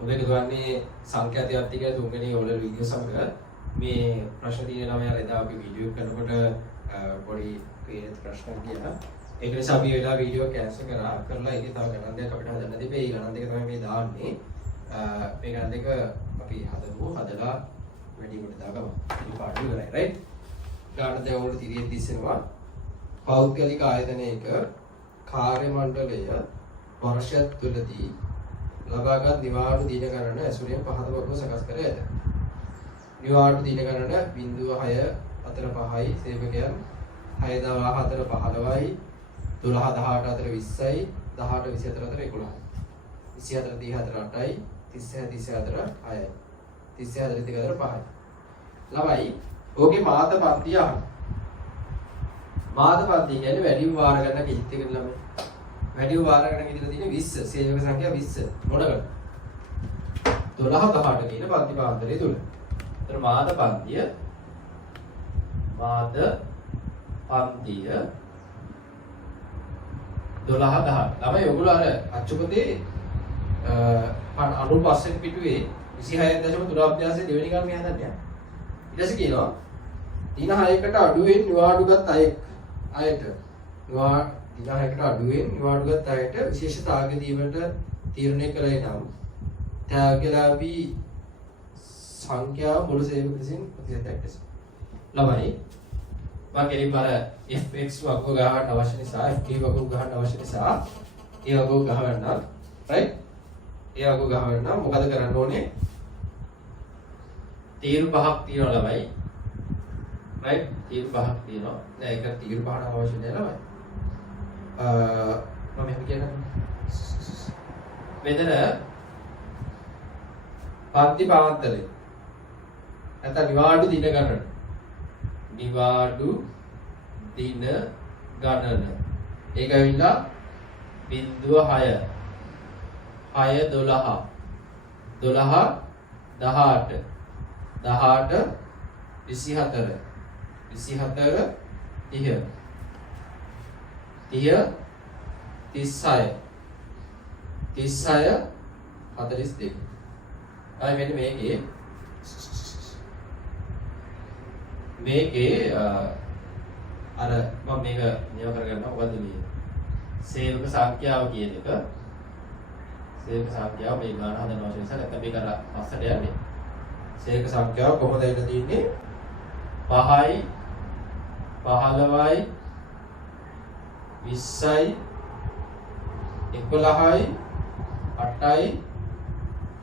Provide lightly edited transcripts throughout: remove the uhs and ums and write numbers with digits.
ඔබ එකතු වන්නේ සංඛ්‍යා ත්‍යාපතිකයේ තුන්වෙනි ඕලර් වීඩියෝ සමග මේ ප්‍රශ්න තියෙන ළමයා එදා අපි වීඩියෝ කරනකොට පොඩි පේන ප්‍රශ්න කියලා. ඒක නිසා අපි එදා වීඩියෝ කැන්සල් කරලා ඒකේ තව ගණන් දෙකක් අපිට හදන්න තිබේ. ඒ ගණන් දෙක තමයි මේ දාන්නේ. මේ ගණන් දෙක අපි හදලා වැඩි කොට දාගමු. මේ පාඩම ඉවරයි right? ගණන් දෙක වල තිරියෙන් දිස්සෙනවා. පෞද්ගලික ආයතනයක කාර්ය මණ්ඩලය වර්ෂයක් තුළදී ලබාගත් නිවාඩු දින ගණන ඇසුරින් පහත බව සකස් කර ඇත. නිවාඩු දින ගණන 0.6 4 5යි සේවකයන් 6 14 15යි 12 18 4 20යි 18 24 4 11යි 24 34 8යි 36 34 6යි 34 34 5යි ළමයි ඕකේ මාත පන්තිය අහන්න. මාත පන්තිය කියන්නේ වැඩිම වාර ගන්න කිහිප එකකට ළමයි. වැඩිම වාර ගන්න විදිහට තියෙන 20 සේවක සංඛ්‍යා 20 මොනකට 12 18 කියන පන්ති පාන්තරය තුල. ඒතර මාත පන්තිය 12 18 ළමයි ඔයගොල්ලෝ අර අච්චුපතේ 95 පිටුවේ 26.3 අභ්‍යාසයේ දෙවෙනි කර්මය හදන්න යන්න. ඊට පස්සේ කියනවා දින 6කට අඩුවෙන් නිවාඩුගත් අයට දින 6කට අඩුවෙන් නිවාඩුගත් අයට විශේෂ ත්‍යාග දීමට තීරණය කළේ නම් ත්‍යාගලාභී සංඛ්‍යාව මුළු සේවක විසින් ප්‍රතිශතයක් ලෙස. ළමයි මම කෙලින්ම අර fx වගුව ගහන්න අවශ්‍ය නිසා ft වගුව ගහන්න අවශ්‍ය නිසා ඒ වගුව ගහන්න right ඒ වගුව ගහන්න මොකද කරන්න ඕනේ තීරු පහක් තියෙනවා ළමයි right තීරු පහක් තියෙනවා නෑ ඒක තීරු පහක් අවශ්‍ය නෑ ළමයි මම එහෙම කියන්නම් මෙතන පන්ති පාන්තරේ නැත්නම් නිවාඩු දින ගණන නිවාඩු දින ගණන ඒක ඇවිල්ලා 0.6 6 12 12 18 18 24 24 30 30 36 36 42 අය මෙන්න මේකේ අර මම මේක නියම කරගන්නවා මොකද්ද මේ සේවක සංඛ්‍යාව කියන එක සේවක සංඛ්‍යාව මේ ගාන හදන්න අවශ්‍ය නිසා නැත්නම් මේක අර පස්සට යන්නේ සේවක සංඛ්‍යාව කොහොමද එන්න තියෙන්නේ 5යි 15යි 20යි 11යි 8යි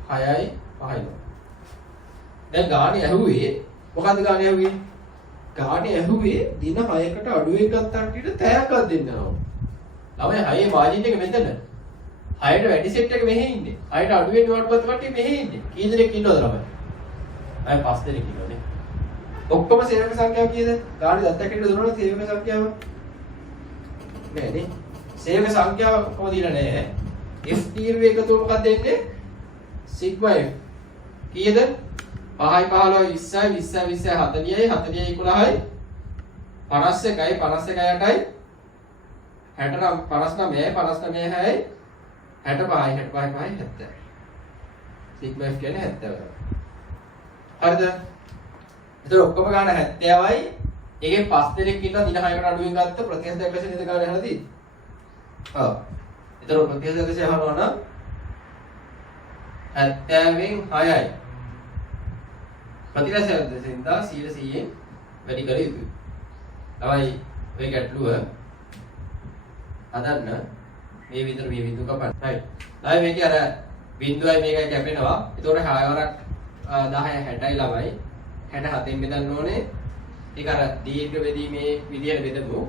6යි 5යි දැන් ගානේ ඇහුවේ මොකද්ද ගානේ ඇහුවේ ගානේ ඇහුවේ දින 6කට අඩුවෙන් ගත්තට තෑග්ගක් දෙන්න ඕන. ළමයි 6 මාජින් එක මෙතන. 6ට වැඩි සෙට් එක මෙහෙ ඉන්නේ. 6ට අඩුවෙන් නිවාඩු ගත්ත කට්ටිය මෙහෙ ඉන්නේ. කී දෙනෙක් ඉන්නවද ළමයි? අය 5 දෙනෙක් ඉන්නවනේ. ඔක්කොම සේවක සංඛ්‍යාව කීයද? ගානේ දත්තකට දුන්නා සේවක සංඛ්‍යාව. නෑනේ. සේවක සංඛ්‍යාව කොහොමද දිලා නෑ. F තීරුවේ එකතුව මොකක්ද එන්නේ? Sigma F. කීයද? 5යි 15යි 20යි 20යි 40යි 40යි 11යි 51යි 51යි 8යි 59යි 59යි 6යි 65යි 65යි 5යි 70. සිග්මා F කියන්නේ 70. හරිද? ඒතර ඔක්කොම ගන්න 70යි. ඒකේ 5 දෙනෙක් ඉන්නවා දින 6කට අඩුවෙන් ගත්ත ප්‍රතිශතයක් ලෙස නේද ගන්න යනවා තියෙන්නේ. ඔව්. ඒතර ප්‍රතිශතයක් ලෙස අහනවා නම් 70න් 6යි. ප්‍රතිශතයක් දෙසින්දා 100%න් වැඩි කර යුතුයි. තමයි මේ ගැටලුව හදන්න මේ විතර මේ බිඳුව කපන්න. right. දැන් මේකේ අර බිඳුවයි මේකයි කැපෙනවා. ඒතකොට 6 වරක් 10 60යි ළමයි 67න් බෙදන්න ඕනේ. ඒක අර දීර්ඝ බෙදීමේ විදියට බෙදමු.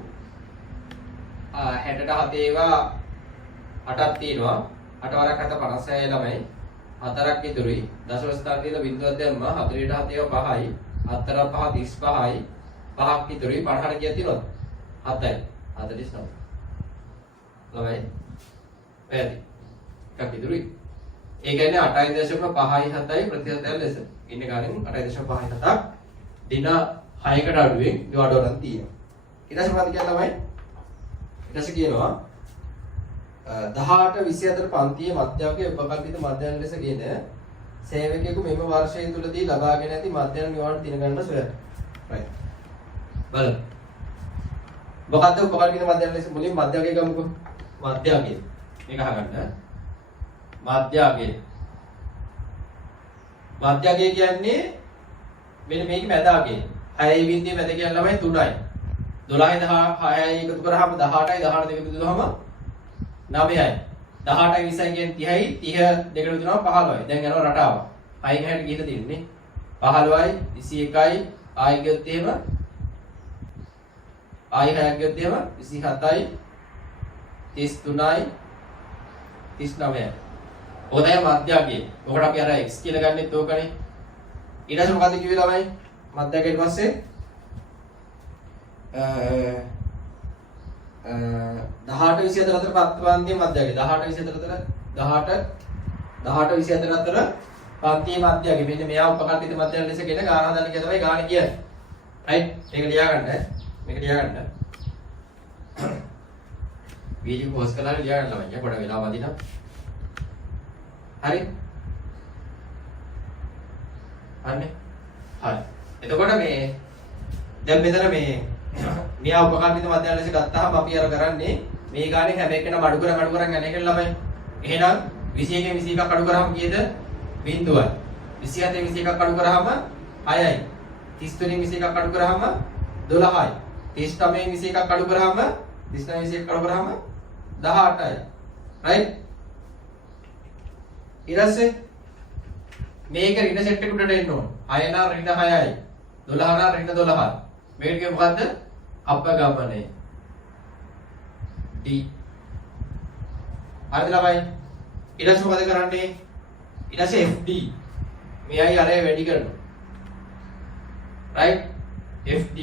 60ට 7 ඒවා 8ක් තියෙනවා. 8 වරක් 7 56යි ළමයි. 4ක් ඉතුරුයි. දශම ස්ථාන තියලා බිඳුවක් දැම්මා. 4ට 7 ඒවා 5යි. 4 5 35යි. 5ක් ඉතුරුයි. 50ට කීයක් තියෙනවද? 7යි. 49. ළමයි. පැහැදිලි. එකක් ඉතුරුයි. ඒ කියන්නේ 8.5යි 7යි ප්‍රතිශතයක් ලෙස. ඉන්න ගානෙන් 8.5යි 7ක් දින 6කට අඩුවෙන් නිවාඩු වලන් තියෙනවා. ඊට පස්සේ මොකද කියන්නේ ළමයි? ඊට පස්සේ කියනවා 18 24 පන්තියේ මධ්‍යවකයේ උපකල්පිත මධ්‍යයන් ලෙසගෙන සේවකයෙකු මෙම වර්ෂය තුලදී ලබාගෙන ඇති මධ්‍යයන් නිවාඩු දින ගණන සොයන්න. right. බලන්න. මොකද්ද උපකල්පිත මධ්‍යයන් ලෙස මුලින් මධ්‍යවකයේ ගමුකෝ. මධ්‍යවකයේ. මේක අහගන්න. මධ්‍යවකයේ. මධ්‍යවකයේ කියන්නේ මෙන්න මේක මැදගේ. 6 බින්දුවේ මැද කියන ළමයි 3යි. 12යි 6යි එකතු කරාම 18යි 18 දෙක බෙදුනහම 9යි. 18යි 20යි කියන්නේ 30යි 30 දෙකට බෙදුනහම 15යි. දැන් යනවා රටාව. 6න් හැට ගිහින් තියෙන්නේ 15යි 21යි ආයි ගියොත් එහෙම ආයි 6ක් ගියොත් එහෙම 27යි 33යි 39යි. ඔය තමයි මධ්‍යගයේ. ඔකට අපි අර x කියලා ගන්නෙත් ඕකනේ. ඊට පස්සේ මොකද කිව්වේ ළමයි? මධ්‍යගයට පස්සේ 18 24 අතර පන්තියේ මධ්‍යගය 18 24 අතර පන්තියේ මධ්‍යගය මෙන්න මෙයා උපකල්පිත මධ්‍යයන් ලෙසගෙන ගාන හදන්න කියලා තමයි ගාන කියන්නේ. රයිට් මේක ලියා ගන්න. මේක ලියා ගන්න. වීඩියෝ පෝස් කරලා ලියා ගන්න ළමයි. පොඩ වෙලාව වදිනවා. හරි. අනේ. හරි. එතකොට මේ දැන් මෙතන මේ මෙයා උපකල්පිත මධ්‍යයන් ලෙස ගත්තාම අපි අර කරන්නේ මේ ගානේ හැම එකකටම අඩු කරන් යන එක ළමයි. එහෙනම් 21 21ක් අඩු කරාම කීයද? බිංදුවයි. 27 21ක් අඩු කරාම 6යි. 33 21ක් අඩු කරාම 12යි. 39 21ක් අඩු කරාම 18යි. රයිට්? ඊළඟට මේක ඍණ සෙට් එකට එන්න ඕන. 6 නා ඍණ 6යි. 12 නා ඍණ 12යි. මේකට කිය මොකද්ද? අපගමනය. D. හරිද ළමයි? ඊට පස්සේ මොකද කරන්නේ? ඊට පස්සේ FD. මෙයයි අරේ වැඩි කරනවා. right? FD.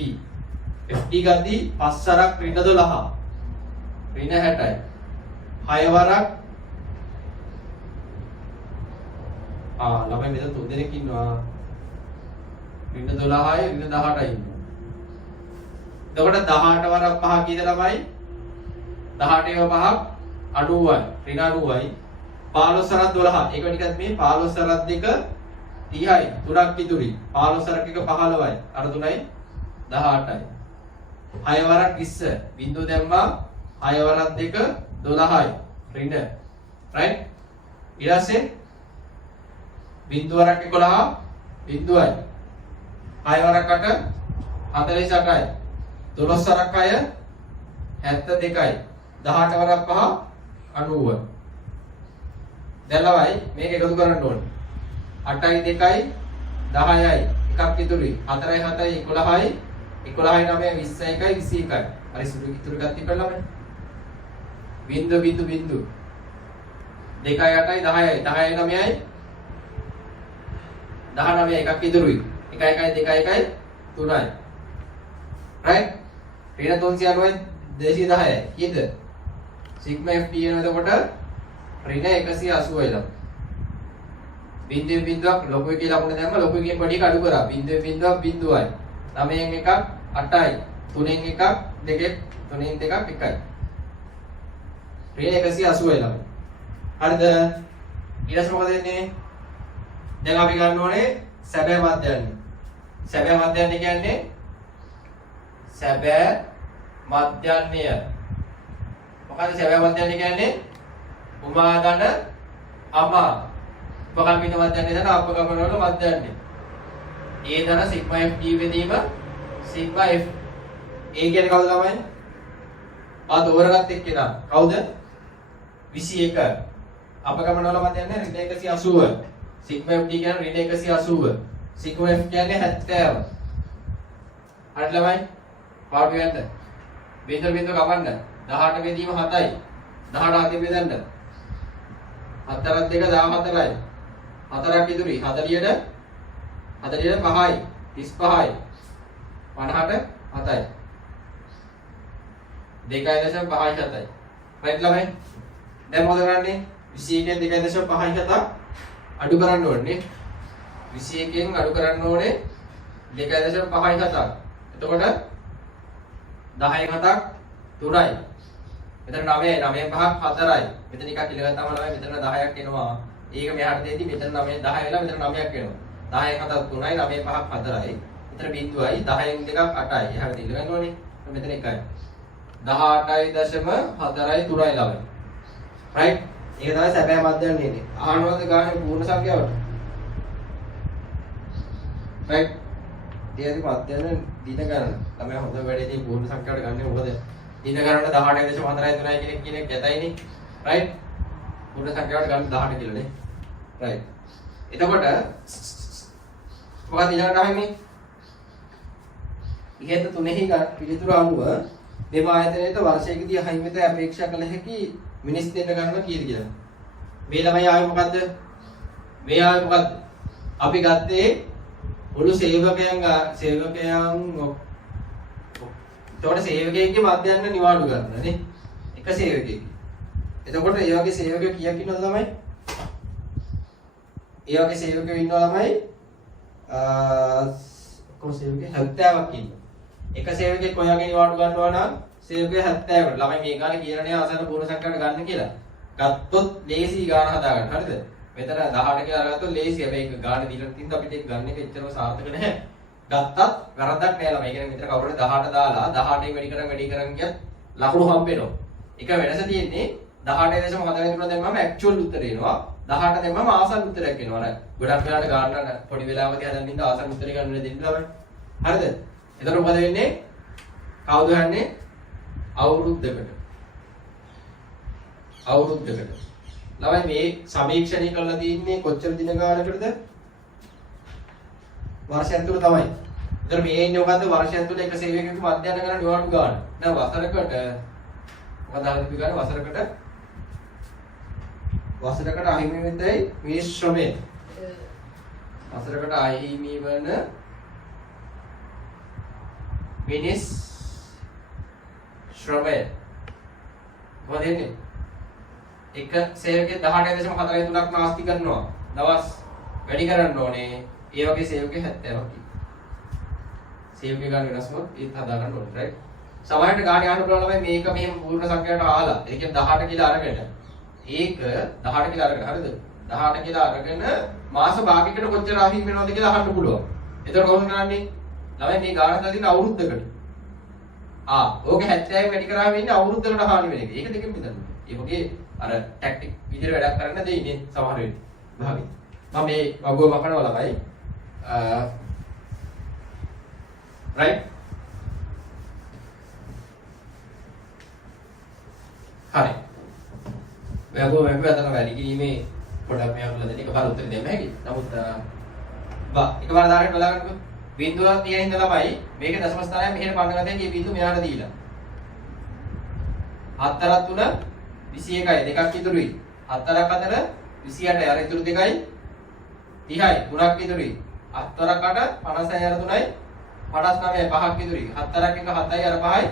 FD ගද්දි 5 වරක් ඍණ 12. ඍණ 60යි. 6 වරක් ළමයි මෙතන 3 දෙනෙක් ඉන්නවා. ඍණ 12යි ඍණ 18යි ඉන්නවා. එතකොට 18 වරක් 5 කීයද ළමයි? 18 ඒවා 5ක් 90යි. ඍණ 90යි. 15 වරක් 12. ඒක නිකන් මේ 15 වරක් 2 30යි. 3ක් ඉතුරුයි. 15 වරක් 1 15යි. අර 3යි 18යි. 6 වරක් 20. බිංදුව දැම්මා 6 වරක් 2 12යි. ඍණ. right? ඊට පස්සේ බිංදුව වරක් 11 බිංදුවයි. 6 වරක් 8 48යි. 12 වරක් 6 72යි. 18 වරක් 5 90. දැන් ළමයි මේක එකතු කරන්න ඕනේ. 8යි 2යි 10යි එකක් ඉතුරුයි. 4යි 7යි 11යි 11යි 9යි 21යි 21යි. හරි සුළු ඉතුරු ගත්ත ඉපළම බිංදු 2යි 8යි 10යි 10යි 9යි 19යි එකක් ඉතුරුයි. 1යි 1යි 2යි 1යි 3යි. right? ඍණ 390යි 210යි. කීයද? සිග්මා FD වෙනවා එතකොට ඍණ 180යි ළම. බිංදුවේ බිංදුවක් ලොකු එකේ ලකුණ දැම්ම ලොකු එකේ පොඩි එක අඩු කරා. බිංදුවේ බිංදුවක් බිංදුවයි. 9න් එකක් 8යි. 3න් එකක් 2ක් 3න් දෙකක් 1යි. ඍණ 180යි ළම. හරිද? ඊළඟට මොකද වෙන්නේ? දැන් අපි ගන්න ඕනේ සැබෑ මධ්‍යයන්. සැබෑ මධ්‍යයන් කියන්නේ සැබෑ මධ්‍යයන්ය. මොකද සැබෑ මධ්‍යයන් කියන්නේ උමාදන අමා. උපකල්පිත මධ්‍යයන් දන අපගමන වල මධ්‍යයන්ය. ඒ දන සිග්මා FD බෙදීම සිග්මා F. ඒ කියන්නේ කවුද ළමයි? තෝරගත්ත එක්කෙනා. කවුද? 21. අපගමන වල මධ්‍යයන් ඍණ 180. සිග්මා FD කියන්නේ ඍණ 180. සිග්මා F කියන්නේ 70. හරි ළමයි? පාඩු යන්න. බිංදුව බිංදුව කපන්න. 18 බෙදීම 7යි. 18 අතේ බෙදන්න. 4ක් 2 14යි. 4ක් ඉතුරුයි. 40ට 5යි. 35යි. 50ට 7යි. 2.5යි 7යි. right ළමයි? දැන් මොකද කරන්නේ? 21 2.5යි 7ක් අඩු කරන්න ඕනේ. 21න් අඩු කරන්න ඕනේ 2.5යි 7ක්. එතකොට 10න් 7ක් 3යි. මෙතන 9යි 9 පහක් 4යි. මෙතන එකක් ඉලගත්තාම ළමයි මෙතන 10ක් එනවා. ඒක මෙහාට දෙද්දි මෙතන 9 10 වෙලා මෙතන 9ක් එනවා. 10න් 7ක් 3යි 9 පහක් 4යි. මෙතන බිංදුවයි 10න් දෙකක් 8යි. එහාට ඉලගන්න ඕනේ. මෙතන 1යි. 18.4යි 3යි ළමයි. right? ඒක තමයි සැබෑ මධ්‍යයන් එන්නේ. අහනවද ගානේ පූර්ණ සංඛ්‍යාවට? right? ඊයේදී මධ්‍යයන් දින ගණන. ළමයි හොඳ වැඩේදී පූර්ණ සංඛ්‍යාවට ගන්නේ මොකද? දින ගණනට 18.4යි 3යි කියන එක ගැතයිනේ. right? පූර්ණ සංඛ්‍යාවට ගන්න 18 කියලානේ. right. එතකොට මොකක්ද ඊළඟට අහන්නේ? ඉහෙත තුනෙහි පිළිතුර අනුව මෙම ආයතනයේට වර්ෂයකදී අහිමිත අපේක්ෂා කළ හැකි මිනිස් දෙන්න ගන්න කීයද කියලා. මේ ළමයි ආවේ මොකද්ද? මේ ආවේ මොකද්ද? අපි ගත්තේ මුළු සේවකයන් එතකොට සේවකයෙක්ගේ මධ්‍යයන් නිවාඩු ගන්න නේ. එක සේවකයෙක්. එතකොට ඒ වගේ සේවකයෝ කීයක් ඉන්නවද ළමයි? ඒ වගේ සේවකයෝ ඉන්නවා ළමයි කොහොම සේවකයෝ 70ක් ඉන්නවා. එක සේවකයෙක් ඔයගේ නිවාඩු ගන්නවා නම් සේවකයෝ 70කට. ළමයි මේ ගානේ කියලානේ ආසන්න පූර්ණ සංඛ්‍යාවට ගන්න කියලා. ගත්තොත් ලේසි ගාන හදා ගන්න. හරිද? මෙතන 18 කියලා අරගත්තොත් ලේසි. හැබැයි ඒක ගාන දීලා තින්ද අපිට ඒක ගන්න එක එච්චරම සාර්ථක නැහැ. ගත්තත් වැරද්දක් නෑ ළමයි. ඒ කියන්නේ මෙතන කවුරුහරි 18 දාලා 18න් වැඩි කරන් කියත් ලකුණු හම්බෙනවා. එක වෙනස තියෙන්නේ 18.4 දැම්මම ඇක්චුවල් උත්තරේ එනවා. 18 දැම්මම ආසන්න උත්තරයක් එනවා. අර ගොඩක් වෙලාවට ගන්න පොඩි වෙලාවක හදන්න ඉඳ ආසන්න උත්තරේ ගන්න දෙන්න ළමයි. හරිද? එතකොට මොකද වෙන්නේ? කවුද යන්නේ? අවුරුද්දකට. ළමයි මේ සමීක්ෂණය කරලා තියෙන්නේ කොච්චර දින ගානකටද? වර්ෂයන් තුල තමයි. ඒතර මේ ඉන්නේ මොකද්ද? වර්ෂයන් තුල එක සේවකයෙකු මධ්‍යයන කරන නිවාඩු ගන්න. දැන් වසරකට මොකද අපි ගන්න වසරකට අහිමි වෙතයි මේ ශ්‍රමය. වසරකට අහිමි වන මිනිස් ශ්‍රමය. මොකද එන්නේ? එක සේවකයෙක් 18.43ක් නාස්ති කරනවා. දවස් වැඩි කරන්න ඕනේ. ඒ වගේ සේවකයෙක් 70ක්. සේවකයෙක් ගන්න වෙනස්ම ඒත් හදා ගන්න ඕනේ, right? සමහරට ගාණ යන්න පුළුවන් ළමයි මේක මෙහෙම පූර්ණ සංඛ්‍යාවට ආලා. ඒ කියන්නේ 18 කියලා අරගෙන. ඒක 18 කියලා අරගෙන හරිද? 18 කියලා අරගෙන මාස භාගයකට කොච්චර අහිමි වෙනවද කියලා අහන්න පුළුවන්. එතකොට කොහොමද කරන්නේ? ළමයි මේ ගාණ හදලා තියෙන අවුරුද්දකට. ඕක 70 වැඩි කරාම ඉන්නේ අවුරුද්දකට හානි වෙන එක. ඒක දෙකෙන් බෙදන්න. ඒ වගේ අර ටැක්ටික් විදිහට වැඩක් කරන්න දෙන්නේ සමහර වෙලේ. භාගය. මම මේ වගුව මකනවා ළමයි. right? හරි. වගුව මම අතන වැඩි කිරීමේ පොඩක් මෙයාලා දෙන්න එකපාර උත්තර දෙන්න හැකි. නමුත් එකපාර දාගෙන බලාගන්නකෝ. බිඳුවක් තියෙන හින්දා ළමයි මේක දශම ස්ථානයක් මෙහෙට පන්න ගත්තේ මේ බිඳුව මෙයාට දීලා. 4ක් 3 21යි දෙකක් ඉතුරුයි. 4ක් 4 28යි අර ඉතුරු දෙකයි 30යි 3ක් ඉතුරුයි. 4ක් 8 56යි අර 3යි 59යි 5ක් ඉතුරුයි. 4ක් 1 7යි අර 5යි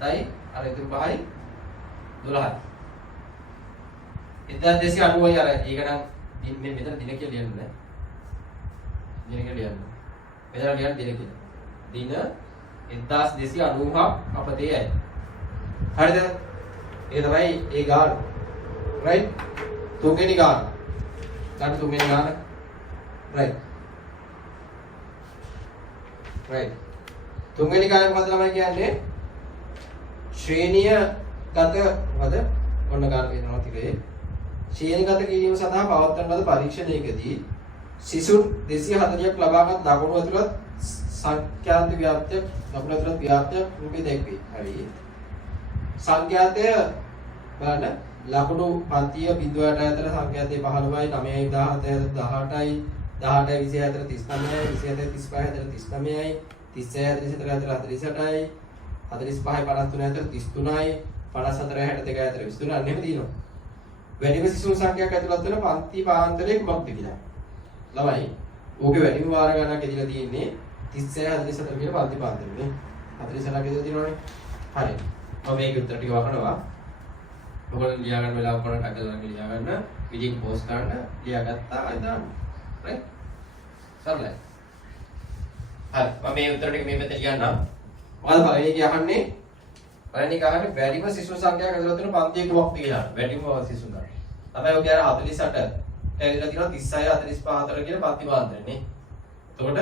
7යි අර ඉතුරු 5යි 12යි. 1290යි අර ඒක නම් මෙතන දින කියලා ලියන්න නෑ. දින කියලා ලියන්න. මෙතන ලියන්න දින කියලා. දින 1290ක් අපතේයි. හරිද? ඒ තමයි ඒ ගාන. right? තුන්වෙනි ගාන. ගන්න තුන්වෙනි ගාන. right. තුන්වෙනි ගාන මොකද ළමයි කියන්නේ? ශ්‍රේණියගත වද ඔන්න ගාන කියනවා තිරේ. ශ්‍රේණිගත කිරීම සඳහා පවත්වන ලද පරීක්ෂණයකදී සිසුන් 240ක් ලබාගත් ලකුණු ඇතුළත් සංඛ්‍යාත ව්‍යාප්තියක් ලකුණු ඇතුළත් ව්‍යාප්තියක් රූපේ දැක්වේ. හරි. සංඛ්‍යාතය බලන්න ලකුණු පන්තිය බිඳුවට අතර සංඛ්‍යාතය 15යි 9යි 17යි 18යි 18යි 24 39යි 27යි 39යි 36යි 34යි 45යි 53යි 33යි 54යි 62යි 23 අන්න එහෙම තියෙනවා. වැඩිම සිසුන් සංඛ්‍යාවක් ඇතුළත් වෙන පන්ති පාන්තරයේ කුමක්ද කියලා. ළමයි ඕකේ වැඩිම වාර ගණනක් ඇදලා තියෙන්නේ 36 44 කියන පන්ති පාන්තරේ. 48 කියලා තියෙනවනේ. හරි. මම මේක උත්තර ටික වහනවා. ඔයගොල්ලෝ ලියා ගන්න වෙලාව කරලා ටැග් ලියා ගන්න. විදිහට පෝස්ට් කරන්න ලියාගත්තා අය දාන්න. right? සරලයි. හරි. මම මේ උත්තර ටික මේ පැත්තට ලියන්නම්. මොකද පළවෙනි එක අහන්නේ වැඩිම ශිෂ්‍ය සංඛ්‍යාවක් ඇතුළත තියෙන පන්තියේ කුමක්ද කියලා. වැඩිම ශිෂ්‍ය සංඛ්‍යාව. තමයි ඔය කියන්නේ 48 ඇවිල්ලා තියෙනවා 36 45 4 කියන පන්ති මාත්‍රනේ. එතකොට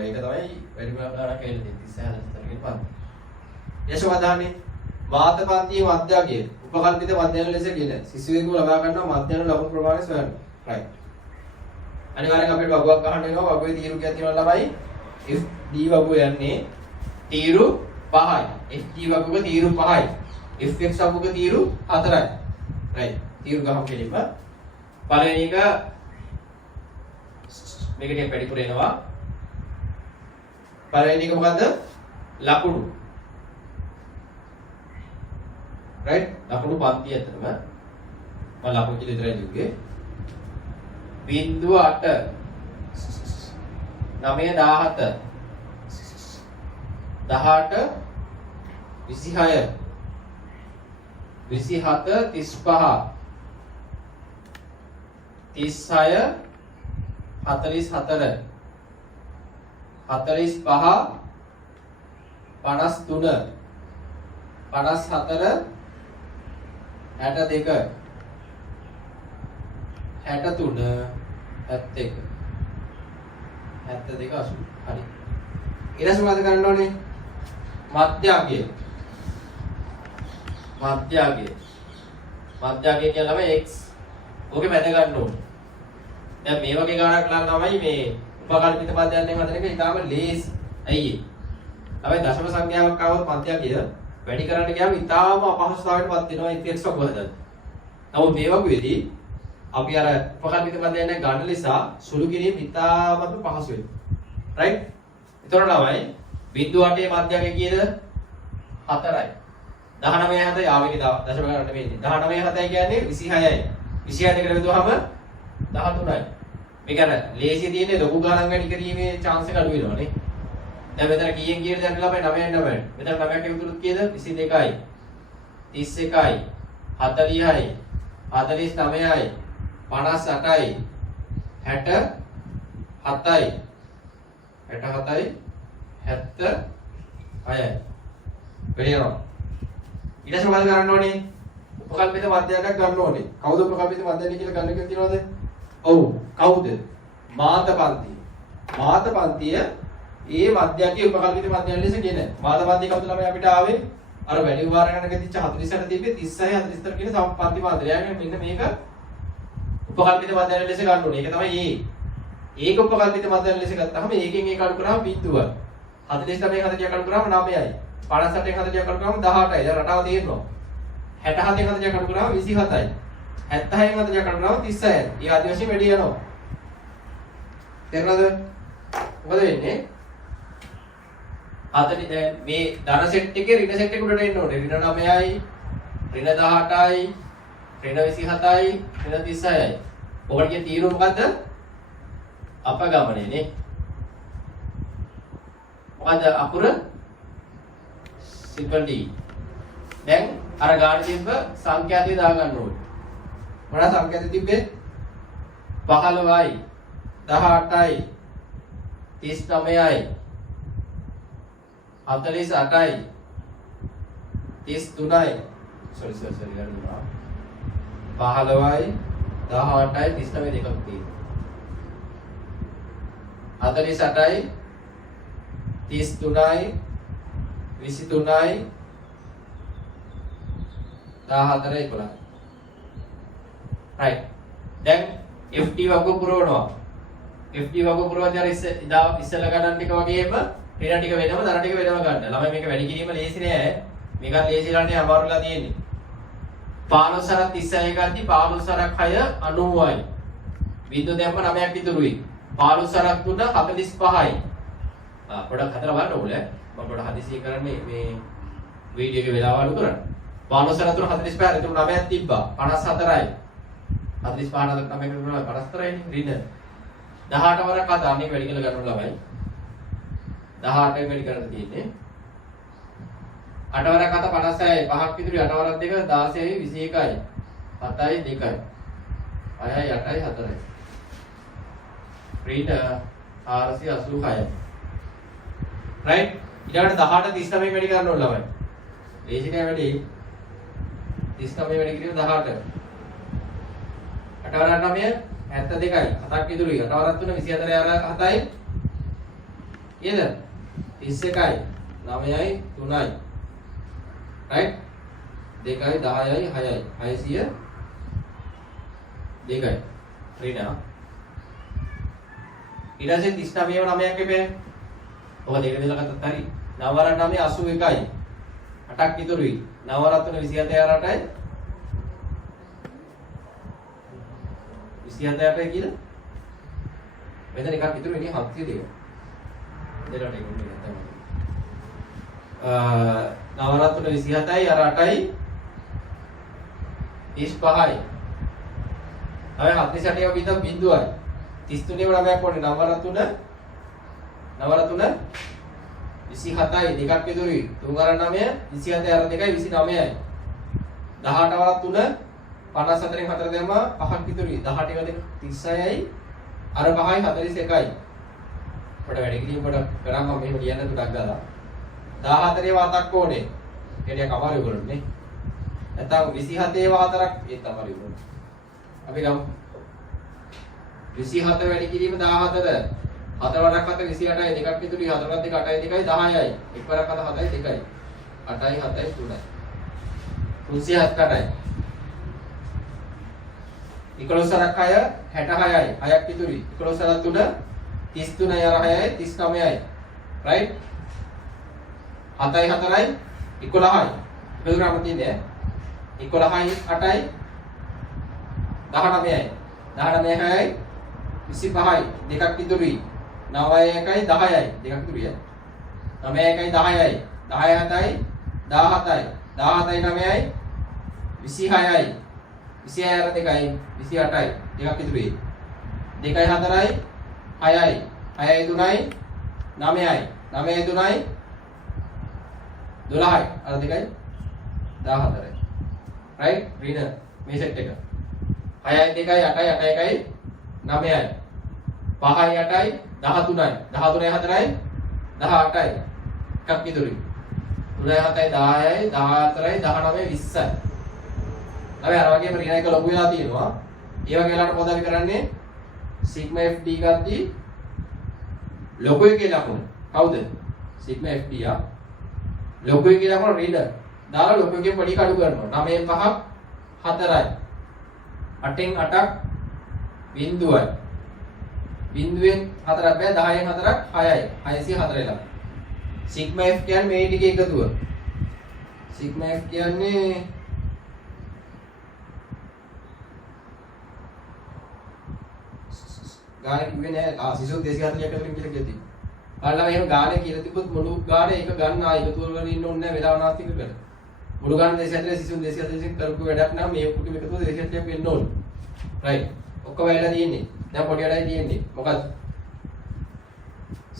ඒක තමයි වැඩිම ගණනක් ඇවිල්ලා තියෙන්නේ 36 44 කියන පන්ති. යශෝදාන්නේ මාත පන්තියේ මධ්‍යගය උපකල්පිත මධ්‍යයන ලෙස කියන ශිෂ්‍යයෙකු ලබා ගන්නවා මධ්‍යයන ලකුණු ප්‍රමාණය සොයන්න. right. අනිවාර්යෙන් අපිට වගුවක් ගන්න වෙනවා. වගුවේ තීරු කීයක් තියෙනවද ළමයි? FD වගුව යන්නේ තීරු 5යි. FD වගුවක තීරු 5යි. FX වගුවක තීරු 4යි. right. තීරු ගහමු කෙලින්ම. පළවෙනි එක මේකට වැඩිපුර එනවා. පළවෙනි එක මොකද්ද? ලකුණු. right. ලකුණු පන්ති ඇත්තටම මම ලකුණු කියලා විතරයි ලිව්වේ. 0.8 9 17 18 26 27 35 36 44 45 53 54 62 63 71 72 80 හරි ඊළඟ මොකද කරන්න ඕනේ මධ්‍යගය කියලාම x ඕකේ මැද ගන්න ඕනේ දැන් මේ වගේ ගානක් ලා තමයි මේ උපකල්පිත පදයන් හදන එක ඉතාලම ලේසි ඇයි ඒ දශම සංඛ්‍යාවක් ආවොත් මධ්‍යගය වැඩි කරන්න ගියාම ඉතාලම අපහසුතාවයකටපත් වෙනවා x වගේද නමුත් මේ වගේදී අපි අර උපකල්පිත පදයන් ගන්න නිසා සුළු කිරීම ඉතාමත් පහසු වෙනවා right එතකොට ළමයි 0.8 මධ්‍යගය කීයද 4යි 19 7 ආවෙක දශම ගණන් නෙමෙයි 19 7 කියන්නේ 26යි 26 දෙකට බෙදුවහම 13යි මේක අර ලේසිය තියෙන්නේ ලොකු ගණන් වැඩි කිරීමේ chance එක අඩු වෙනවානේ දැන් මෙතන කීයෙන් කීයද දැන් ළමයි 9යි 9යි මෙතන 9ක් එකතුරුත් කීයද 22යි 31යි 40යි 49යි 58යි 67යි 67යි 76යි 76යි වෙලියනවා ඊට පස්සේ මොකද කරන්න ඕනේ උපකල්පිත මධ්‍යයක් ගන්න ඕනේ කවුද උපකල්පිත මධ්‍යය කියලා ගන්න එක තියෙනවද ඔව් කවුද මාතපන්තිය ඒ මධ්‍යකයේ උපකල්පිත මධ්‍යයන් ලෙස කියන මාතපන්තිය කවුද ළමයි අපිට ආවේ අර වැඩි විවාර ගණනක තිච්ච 48 තිබ්බේ 36 44 කියන සම්පන්ති මාත්‍රය. يعني මෙන්න මේක උපකල්පිත මධ්‍යයන් ලෙස ගන්න ඕනේ. ඒක තමයි ඒක උපකල්පිත මධ්‍යයන් ලෙස ගත්තාම ඒකෙන් ඒක අඩු කරාම බිඳුව. 49 40 අඩු කරාම 9යි. 58 40 අඩු කරාම 18යි. දැන් රටාව තේරෙනවා. 67 40 අඩු කරාම 27යි. 76 40 අඩු කරාම 30යි. ඒ ආදි වශයෙන් වැඩි යනවා. තේරුණාද? මොකද වෙන්නේ? අතනි දැන් මේ ධන සෙට් එකේ ඍණ සෙට් එක උඩට එන්න ඕනේ. ඍණ 9යි, ඍණ 18යි, ඍණ 27යි, ඍණ 36යි. ඔකට කියන තීරුව මොකද්ද? අපගමනේ නේ. මොකද්ද අකුර? Simple D. දැන් අර ගාන තිබ්බ සංඛ්‍යාතිය දාගන්න ඕනේ. මොනවා සංඛ්‍යාතිය තිබ්බේ? 15යි, 18යි, 39යි, 48යි 33යි sorry 15යි 18යි 39 දෙකක් තියෙනවා 48යි 33යි 23යි 14යි 11යි right දැන් FT වර්ග පුරවනවා FT වර්ග පුරවද්දී අර ඉස්සෙල්ලා ගණන් ටික වගේම ඍණ ටික වෙනම ධන ටික වෙනම ගන්න. ළමයි මේක වැඩි කිරීම ලේසි නෑ. මේකත් ලේසිලානේ අමාරුලා තියෙන්නේ. 15 සරක් 36 ගද්දි 15 සරක් 6 90යි. බිඳුව දැම්ම 9ක් ඉතුරුයි. 15 සරක් 3 45යි. පොඩක් හතර බලන්න ඕනේ. මම පොඩ හදිසිය කරන්නේ මේ වීඩියෝ එකේ වෙලාව අඩු කරන්න. 15 සරක් 3 45යි. ඒක 9ක් තිබ්බා. 54යි. 45 9ක් තිබුණා 54යිනේ ඍණ. 18 වරක් අත අනේ වැඩි කියලා ගන්න ළමයි. 18 වැඩි කරන්න තියෙන්නේ 8 වරක් අත 56යි 5ක් විතර 8 වරක් දෙක 16යි 21යි 7යි 2යි 6යි 8යි 4යි රීඩ 486යි right ඊළඟට 18 39 වැඩි කරන්න ඕන ළමයි ලේසි නෑ වැඩි 39 වැඩි කිරීම 18 8 වරක් 9 72යි 7ක් ඉතුරුයි 8 වරක් 3 24 වරක් 7යි නේද 31යි 9යි 3යි right 2යි 10යි 6යි 600 2යි රිනා ඊට පස්සේ 39 9ක් එපේ ඔක දෙක දෙලා ගත්තත් හරි 9 වරක් 9 81යි 8ක් ඉතුරුයි 9 වරක් 3 27 8යි 27 8යි කියලා මෙතන එකක් ඉතුරු වෙන්නේ 700 දෙක දෙලට එක උනේ නැත්නම් 9 වරක් 3 27යි අර 8යි 35යි අය 48 එක විතර බිඳුවයි 33 9ක් වුණේ 9 වරක් 3 9 වරක් 3 27යි දෙකක් ඉතුරුයි 3 වරක් 9 27 අර 2යි 29යි 18 වරක් 3 54න් 4 දැම්මා 5ක් ඉතුරුයි 18 එක 36යි අර 5යි 41යි පොඩ වැඩි කිලින් පොඩ කරා මම මෙහෙම ලියන්න තුඩක් දාලා 14 වාතක් ඕනේ එළිය කමාරු කරන්නේ නැත්නම් 27 වාතරක් ඒ තමයි උනේ අපි ගමු 27 වැඩි කිරීම 14 4 වරක් 7 28යි දෙකක් ඉතුරුයි 4 වරක් 2 8යි 2යි 10යි 1 වරක් 7 7යි 2යි 8යි 7යි 3යි 378යි 11 වරක් 6 66යි 6ක් ඉතුරුයි 11 වරක් 3 33යි අර 6යි 39යි right 7යි 4යි 11යි බෙදුරාම තියෙන්නේ 11යි 8යි 19යි 19යි 25යි දෙකක් ඉතුරුයි 9යි 1යි 10යි දෙකක් ඉතුරුයි 9යි 1යි 10යි 10යි 7යි 17යි 17යි 9යි 26යි 26යි අර 2යි 28යි දෙකක් ඉතුරුයි 2යි 4යි 6යි 6යි 3යි 9යි 9යි 3යි 12යි අර 2යි 14යි right රීන මේ සෙට් එක 6යි 2යි 8යි 8යි 1යි 9යි 5යි 8යි 13යි 13යි 4යි 18යි එකක් ඉතුරුයි 3යි 7යි 10යි 14යි 19යි 20යි අපි අර වගේම රීන එක ලොකු වෙලා තියෙනවා ඒ වගේ වෙලාවට මොකද අපි කරන්නේ sigma fd ගත්තී ලොකු එකේ ලකුණ කවුද sigma fd ආ ලොකු එකේ ලකුණ රීන දාලා ලොකු එකෙන් පොඩි කඩු කරනවා 9න් 5ක් 4යි 8න් 8ක් බිඳුවයි බිඳුවෙන් 4ක් බෑ 10න් 4ක් 6යි 604 ලා sigma f කියන්නේ මේ ටිකේ එකතුව sigma f කියන්නේ ගානේ කිව්වේ නෑ සිසු 240ක් අතරින් කියලා කියති. කාලලා එහෙම ගානේ කියලා තිබ්බොත් මුළු ගානේ එක ගන්න එකතු වල ඉන්න ඕනේ නෑ වෙලාව නාස්ති කරලා. මුළු ගාන 240 සිසු 240 කරපු වැඩක් නම් මේ කුටි එකතු 240ක් වෙන්න ඕනේ. right. ඔක්කොම වෙලා තියෙන්නේ. දැන් පොඩි වැඩයි තියෙන්නේ. මොකද?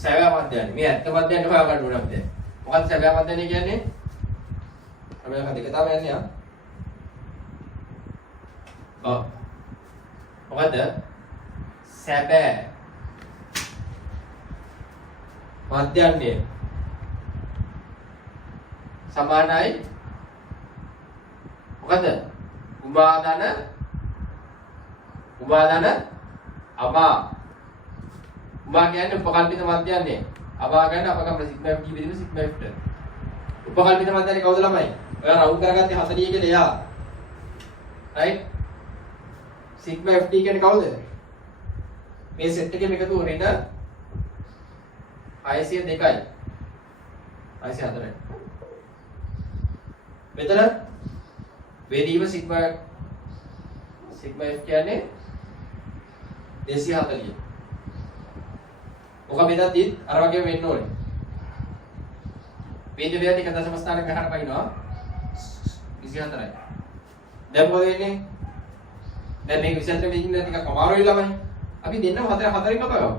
සැබෑ මධ්‍යයනේ. මේ ඇත්ත මධ්‍යයනේ හොයා ගන්න ඕනේ අපිට. මොකද සැබෑ මධ්‍යයනේ කියන්නේ? අපි එක දෙක තමයි යන්නේ ආ. මොකද? සැබෑ මධ්‍යයනේ සමානයි මොකද? උපාදාන අබා උපා කියන්නේ උපකල්පිත මධ්‍යයනේ අබා කියන්නේ අපගම සිග්මා f බෙදීම සිග්මා f උපකල්පිත මධ්‍යයනේ කවුද ළමයි? ඔයා රවුන්ඩ් කරගත්තේ 40 කියලා එයා right සිග්මා f කියන්නේ කවුද? මේ සෙට් එකේ එකතු වෙන 602යි 604යි මෙතන වේදීම සිග්මා f කියන්නේ 240 ඔක බෙදද්දි අර වගේ වෙන්න ඕනේ වේද වේද එක දශම ස්ථානයක් ගහන්න පයින්නවා 24යි දැන් මොකද වෙන්නේ දැන් මේක 24 වෙකින් ටිකක් අමාරුයි ළමයි අපි දෙන්නම 4 4න් කපගමු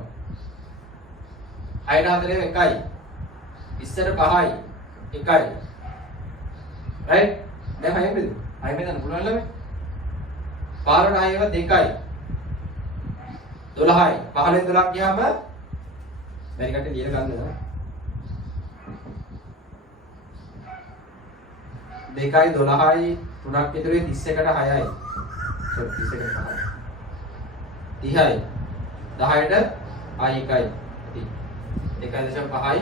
6ට 4 එකයි ඉස්සර 5යි එකයි right දැන් 6 බෙදමු 6 බෙදන්න පුළුවන් ළමයි පාරට 6 ඒවා 2යි 12යි 15න් 12ක් ගියාම බැරි කට ලියලා ගන්න 2යි 12යි 3ක් ඉතුරුයි 31ට 6යි. සෝරි 31ට 5යි. 30යි 10ට i1යි. 1.5යි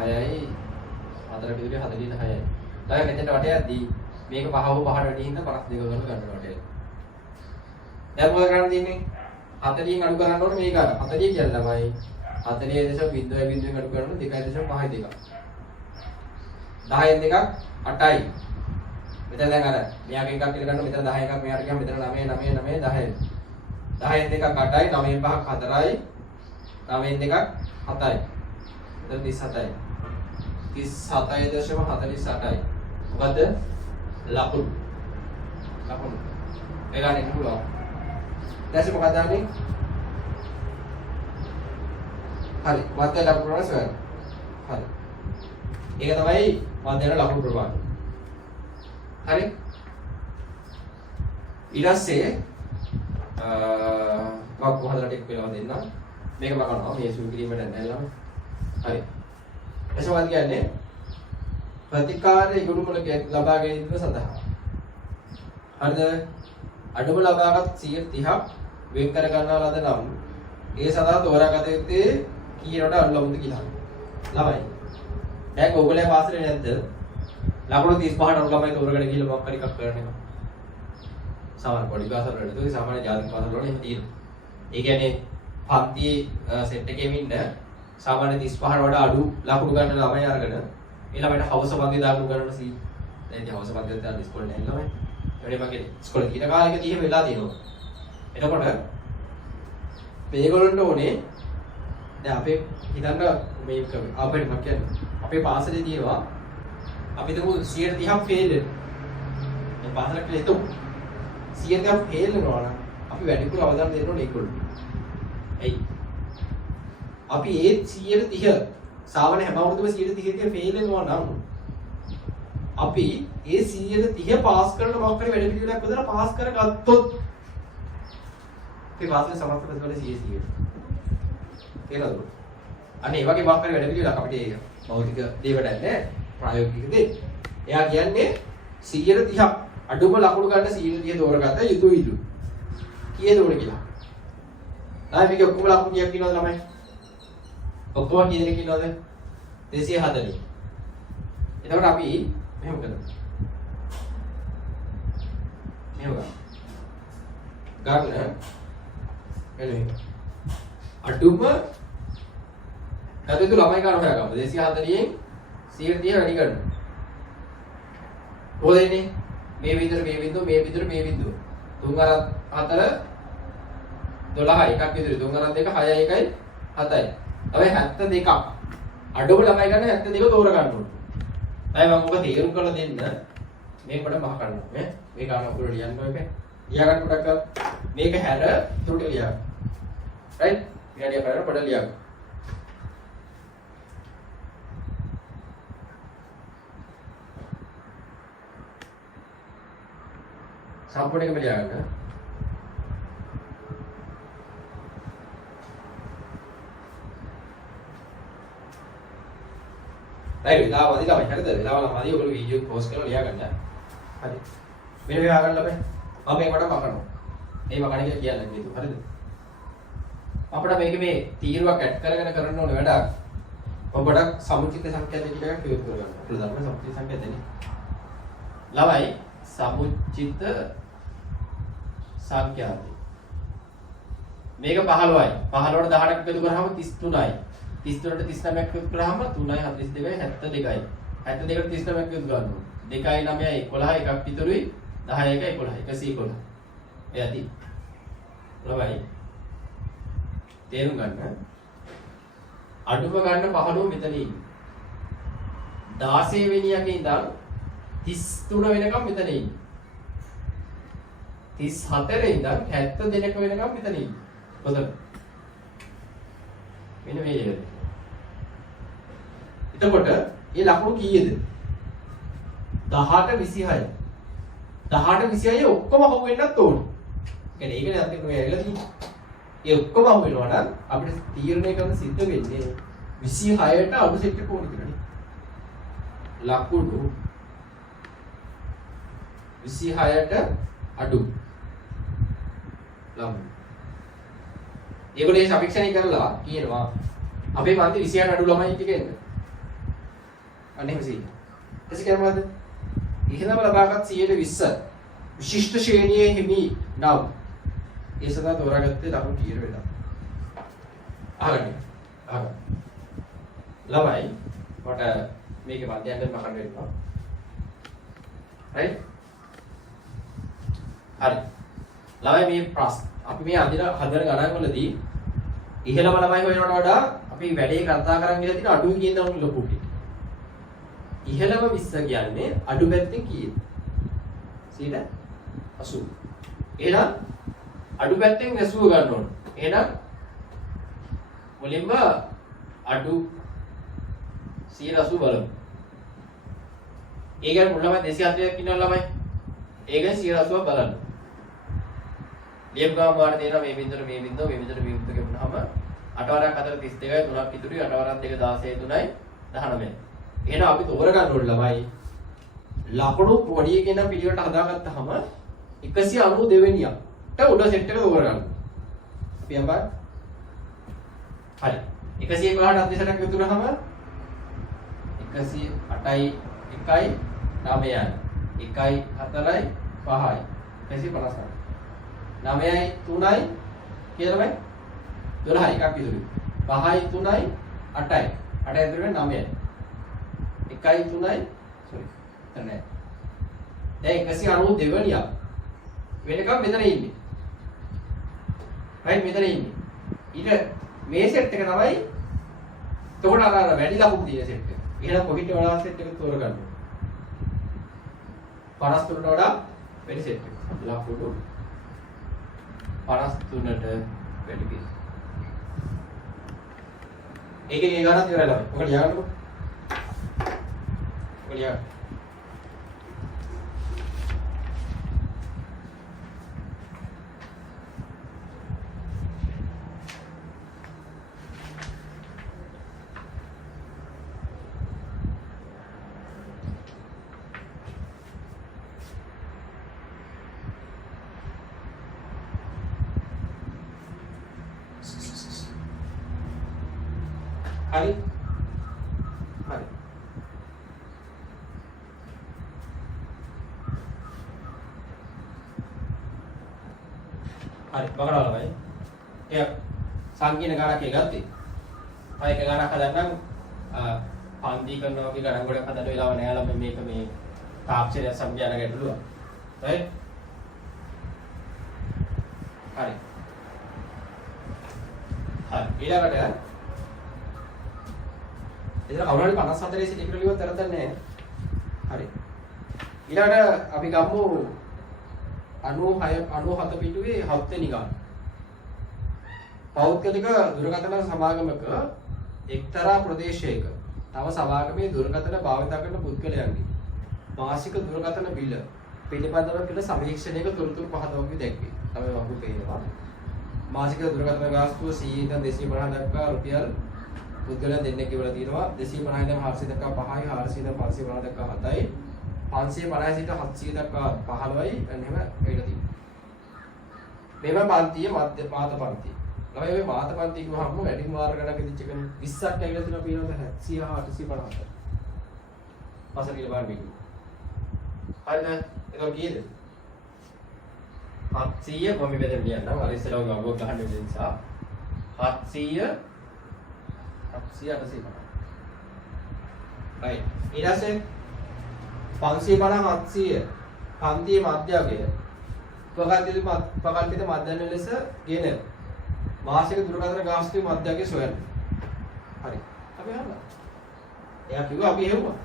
6යි 4ට ඉතුරුයි 46යි. දැන් මෙතනට වටයක්දී මේක 5 හෝ 5ට වැඩි හින්දා 52 ගන්න වටේ. දැන් මොකද කරන්න තියෙන්නේ? 40න් අඩු කරන්න ඕනේ මේක. 40 කියන්නේ ළමයි 40.0.0 අඩු කරනවා 2.52. 10න් දෙකක් 8යි. මෙතන දැන් අර මෙයාගේ එකක් කියලා ගන්න මෙතන 10 එකක් මෙයාට ගියාම මෙතන 9 9 9 10. 10න් දෙකක් 8යි 9න් පහක් 4යි. 9න් දෙකක් 7යි. මෙතන 37යි. 37.48යි. මොකද්ද? ලකුණු. ඒ ගන්න ඉන්න පුළුවන්. දැන් මොකක්ද දන්නේ? හරි. මධ්‍ය ලකුණු ප්‍රමාණය සොයන්න. හරි. ඒක තමයි මධ්‍යන ලකුණු ප්‍රමාණය. හරි. ඊට පස්සේ මම කොහොමද ටික වෙලා දෙන්න. මේක මම කරනවා. මේ සුළු කිරීමට නැල්ලම. හරි. එසවත් කියන්නේ ප්‍රතිකාර ඉගුරුමල ලබා ගැනීම සඳහා. හරිද? අඩුම ලබාගත් 130ක් වෙන් කර ගන්නා ලද නම් ඒ සඳහා තෝරාගත යුත්තේ කීරට අඩු ලබුද කියලා. ළමයි. දැන් ඔයගොල්ලෝ පාසලේ නැද්ද? ලකුණු 35ට අඩු ළමයි තෝරගෙන ගිහලා මොකක් හරි එකක් කරන එක. සාමාන්‍ය පොඩි පාසල් වලට ඒක සාමාන්‍ය ජාතික පාසල් වල එහෙම තියෙනවා. ඒ කියන්නේ පන්ති සෙට් එකේම ඉන්න සාමාන්‍ය 35ට වඩා අඩු ලකුණු ගන්න ළමයි අරගෙන ඒ ළමයිට හවස වගේ දාන්න ගන්න සී. දැන් ඉතින් හවස වගේ දාන්න ඉස්කෝලේ නැහැ ළමයි. වැඩි මගේ ඉස්කෝලේ ගින කාලෙකදී එහෙම වෙලා තියෙනවා. එතකොට මේගොල්ලන්ට ඕනේ දැන් අපේ හිතන්න මේක අපේ මම කියන්නේ අපේ පාසලේ තියෙනවා අපි තුමු 130ක් ෆේල් වෙනවා. මේ පාසලක් කියලා හිතමු 130ක් ෆේල් වෙනවා නම් අපි වැඩිපුර අවධානය දෙන්න ඕනේ ඒගොල්ලෝ. එයි අපි ඒ 130 සාමාන්‍ය හැම අවුරුද්දම 130 ෆේල් වෙනවා නම් අපි ඒ 130 පාස් කරන මොකක් හරි වැඩ පිළිවෙලක් හදලා පාස් කරගත්තොත් ඒ පාසලේ සමස්ත ප්‍රතිඵල 100. තේරෙනවද? අනේ මේ වගේ මොකක් හරි වැඩ පිළිවෙලක් අපිට භෞතික දේවට නැහැ ප්‍රායෝගික දේ. එයා කියන්නේ 130ක් අඩුම ලකුණු ගන්න 130 තෝරගත්ත යුතුයිලු. කීයද ඕනේ කියලා. ආයි මේක ඔක්කොම ලකුණු කීයක් කියනවද ළමයි? ඔක්කොම කී දෙනෙක් ඉන්නවද? 240. එතකොට අපි මෙහෙම කරමු. මෙහෙම ගන්න. එළවෙන්න. අඩුම කටයුතු ළමයි ගන්න හොයාගමු. 240න් 130 වැඩි කරනවා. කොහෙන්නේ? මේ විතර මේ බිඳුව මේ විතර මේ බිඳුව. 3 අර 4 12යි එකක් විතර 3 අර 2 6යි 1යි 7යි. හැබැයි 72ක් අඩුම ළමයි ගන්න 72 තෝර ගන්න ඕනේ. දැන් මම ඔබ තීරුම් කරලා දෙන්න මේක පොඩ මහ කරනවා මේ ගාන උඩට ලියන්න ඕනේ. ලියා ගන්න පොඩක් මේක හැර උඩට ලියා. රයිට්? විනාඩියක් කරලා පොඩ ලියා. සම්පූර්ණ එකම ලියා ගන්න. right වෙලාව වදිලා මම හරිද වෙලාවල මදි ඔයගොල්ලෝ වීඩියෝ පෝස්ට් කරලා ලියා ගන්න. හරි. මෙන්න මේ ආගන්න ලබයි. මම මේකට මකනවා. මේ මකණ කියලා කියන්නේ නේද? හරිද? අපිට මේක මේ තීරුවක් ඇඩ් කරගෙන කරන්න ඕනේ වැඩක්. මම ගොඩක් සමුචිත සංඛ්‍යා දෙක ටිකක් ක්ලියර් කරගන්න. අපිට දන්න සමුචිත සංඛ්‍යා දෙක. ළමයි සමුචිත සංඛ්‍යා දෙක. මේක 15යි. 15ට 18ක් එකතු කරාම 33යි. 33ට 39ක් එකතු කරාම 3යි 42යි 72යි. 72ට 39ක් එකතු ගන්නවා. 2යි 9යි 11 එකක් ඉතුරුයි 10යි 1යි 11 111. එයාදී. ළමයි තේරුම් ගන්න. අඩුම ගන්න 15 මෙතන ඉන්නේ. 16 වෙනි එකේ ඉඳන් 33 වෙනකම් මෙතන ඉන්නේ. 34 ඉඳන් 70 දෙනක වෙනකම් මෙතන ඉන්නේ. කොතන? මෙන්න මේ විදිහට. එතකොට මේ ලකුණු කීයද? 18 26යි. 18 26යි ඔක්කොම හවු වෙන්නත් ඕනේ. يعني ඒකනේ අන්තිමට මේ ඇවිල්ලා තියෙන්නේ. ඒ ඔක්කොම හවු වෙනවා නම් අපිට තීරණය කරන්න සිද්ධ වෙන්නේ 26ට අඩු සෙට් එක ඕනේ කියලානේ. ලකුණු 26ට අඩු ළමයි. ඒගොල්ලෝ මේ සපීක්ෂණය කරලා කියනවා අපේ පන්ති 26ට අඩු ළමයි ටික එන්න. අනේ මෙසි. එසේ කරනවද? ඉහළම ලබාගත් 120 විශිෂ්ට ශ්‍රේණියේ හිමි නම් ඒ සඳහා තෝරාගත්තේ ලකුණු කීර වෙලා. අහගන්න. අහගන්න. ළමයි මට මේකේ මධ්‍යයන්ට මකන්න වෙනවා. right? හරි. ළමයි මේ ප්‍රශ්න අපි මේ හදන ගණන් වලදී ඉහළම ළමයි හොයනවට වඩා අපි වැඩේ කතා කරන් ගිහලා තියෙන අඩුයි කියන දවුන් ලොකු කි. ඉහළම 20 කියන්නේ අඩු පැත්තෙන් කීයද? 80. එහෙනම් අඩු පැත්තෙන් 80 ගන්න ඕන. එහෙනම් මුලින්ම අඩු 180 බලමු. ඒ කියන්නේ මුල ළමයි 240ක් ඉන්නවා ළමයි. ඒ කියන්නේ 180ක් බලන්න. ලියපු ගාම වාර දෙනවා මේ බින්දුවට මේ බින්දුව මේ බින්දුවට මේ බින්දුව ගෙවුනහම 8 වරක් 4 32යි 3ක් ඉතුරුයි 8 වරක් 2 16යි 3යි 19යි. එහෙනම් අපි තෝරගන්න ඕනේ ළමයි ලකුණු පොඩි කියන පිළිවෙලට හදාගත්තාම 192 වෙනියට උඩ සෙට් එක තෝරගන්න. අපි යම් බලන්න. හරි. 111ට අධ්‍යසනක් යොදුනහම 108යි 1යි 9යි 1යි 4යි 5යි 159. 9යි 3යි කියලා බෑ 12යි එකක් ඉතුරුයි 5යි 3යි 8යි 8යි ඉතුරු වෙන 9යි 1යි 3යි සෝරි එතන නෑ දැන් 192 වෙනියා වෙනකම් මෙතන ඉන්නේ right මෙතන ඉන්නේ ඊට මේ සෙට් එක තමයි එතකොට අර වැඩි ලකුණු තියෙන සෙට් එක එහෙනම් කොහිට වඩා සෙට් එක තෝරගන්න 53ට වඩා වැඩි සෙට් එක ලකුණු 53ට වැඩි කි. ඒකේ ඒ ගණන් ඉවරයි ළමයි. ඔක ලියගන්නකො. ඔක ලියගන්න. හරි හරි හරි බගඩවල බයි එය සංකීර්ණ ගණක් එක ගත්තේ මම එක ගණක් හදන්නම් පන්ති කරනවා වගේ ගණන් ගොඩක් හදන්න වෙලාව නැහැ ළමයි මේක මේ තාක්ෂණය සම්බන්ධ ගැටලුව right හරි හරි ඊළඟට එතන කවුරු හරි 54 සිට ඉක්‍රල ලියුවත් තරතක් නැහැ. හරි. ඊළඟට අපි ගමු 96 පිටුවේ 7 වෙනි ගාන. පෞද්ගලික දුරකථන සමාගමක එක්තරා ප්‍රදේශයක තම සමාගමේ දුරකථන භාවිත කරන පුද්ගලයන්ගේ මාසික දුරකථන බිල පිළිබඳව කළ සමීක්ෂණයක තොරතුරු පහදවමින් දැක්වේ. තමයි වහු පේනවා. මාසික දුරකථන ගාස්තුව 100 ඉඳන් 250 දක්වා රුපියල් පුද්ගලයන් දෙන්නෙක් කියලා තියෙනවා 250 ඉඳන් 400 දක්වා 5යි 400 ඉඳන් 550 දක්වා 7යි 550 සිට 700 දක්වා 15යි එහෙම ඒකට තියෙනවා මේවා පන්තිය මධ්‍ය මාත පන්තිය ළමයි මේ මාත පන්තිය කිව්වහම වැඩිම වාර ගණනක දිච්ච කෙනෙක් 20ක් ඇවිල්ලා තියෙනවා පිනවද 700 850 පස්සේ කියලා බලන්න බිකු හරිද ඒක කීයද 700 කොහොමද බෙදෙන්නේ කියන්නම් අර ඉස්සරව ගාව ගහන්න වෙන නිසා 700 850 right ඊට පස්සේ 550 700 පන්තියේ මධ්‍යගය ප්‍රකල්පිත මධ්‍යන ලෙස ගෙන මාසික දුරකථන ගාස්තුවේ මධ්‍යගය සොයන්න හරි අපි අහනවා එයා කිව්වා අපි හෙව්වා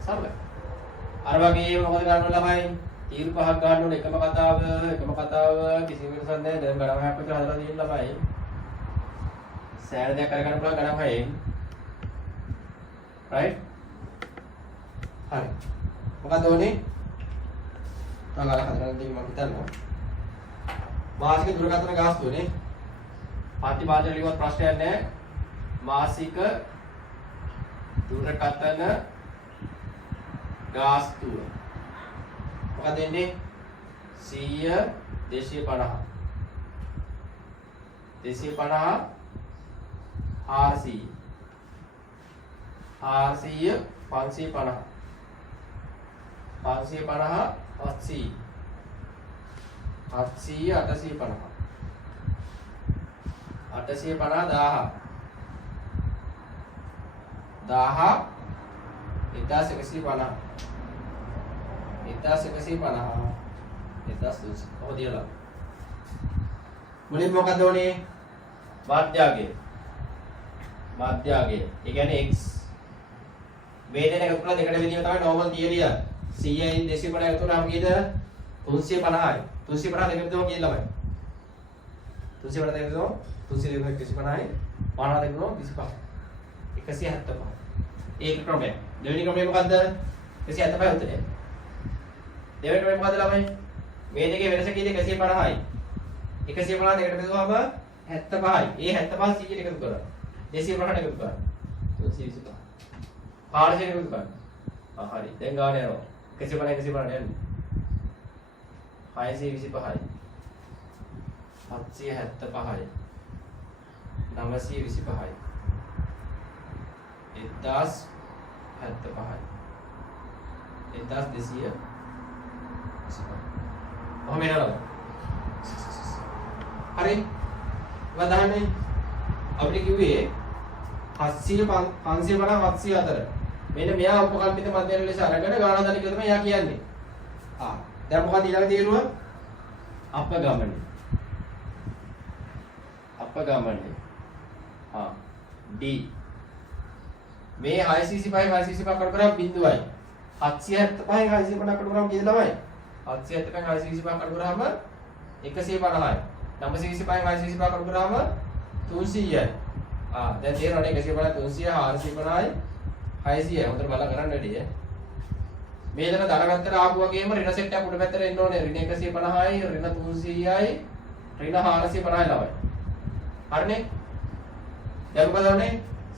සරලයි අර වගේ මොකද ගන්න ළමයි තීරු පහක් ගන්න ඕනේ එකම කතාව කිසිම වෙනසක් නැහැ දැන් ගණන් හයක් විතර හදලා තියෙන ළමයි සෑහෙන දෙයක් කරගන්න පුළුවන් ගණන් හයෙන් right හරි මොකද ඕනේ තංගල හදන්න දෙන්න මම හිතනවා මාසික දුරකථන ගාස්තුවනේ පන්ති පාදල ලියුවත් ප්‍රශ්නයක් නැහැ මාසික දුරකථන ගාස්තුව මොකද එන්නේ 100 250 400 550 550 700 850 1000 1150 ඔහො දියලා මුලින්ම මොකද උනේ මාධ්‍යාගය ඒ කියන්නේ x මේ දෙන එකතු කරලා දෙකට බෙදීම තමයි normal theory එක 100න් 250 එකතු කරාම කීයද 350යි 350 දෙකට බෙදුවම කීයද ළමයි 350 දෙකට බෙදුවම 350යි 50 දෙකට බෙදුවම 25 175 ඒක ක්‍රමය දෙවෙනි ක්‍රමය මොකද්ද 175 උත්තරය දෙවෙනි ක්‍රමය මොකද්ද ළමයි මේ දෙකේ වෙනස කීයද 150යි 150 දෙකට බෙදුවම 75යි ඒ 75 100 එකතු කරා 250 එකතු කරා 325 500 එකතු කරා හරි දැන් ගාන යනවා 150 යන්නේ 625යි 775යි 925යි 1075යි 1225 ඔහොම එනවා හරි වදාන්නේ අපිට කිව්වේ 700 550 700 අතර මෙන්න මෙයා උපකල්පිත මධ්‍යම ලෙස අරගෙන ගාන හදන්න කියලා තමයි එයා කියන්නේ. දැන් මොකද ඊළඟ තීරුව? අපගමනය. D. මේ 625 කඩ කරා බිඳුවයි. 775 650 කඩ කරාම කීයද ළමයි? 775 625 කඩ කරාම 150යි. 925 625 කඩ කරාම 300යි. දැන් තේරෙනවනේ 150 300 450යි 600යි. හොඳට බලලා කරන්න වැඩි. මේ දන පැත්තට ආපු වගේම ඍණ සෙට් එක උඩ පැත්තට එන්න ඕනේ. ඍණ 150යි, ඍණ 300යි, ඍණ 450යි ළමයි. හරිනේ? දැන් මොකද කරන්නේ?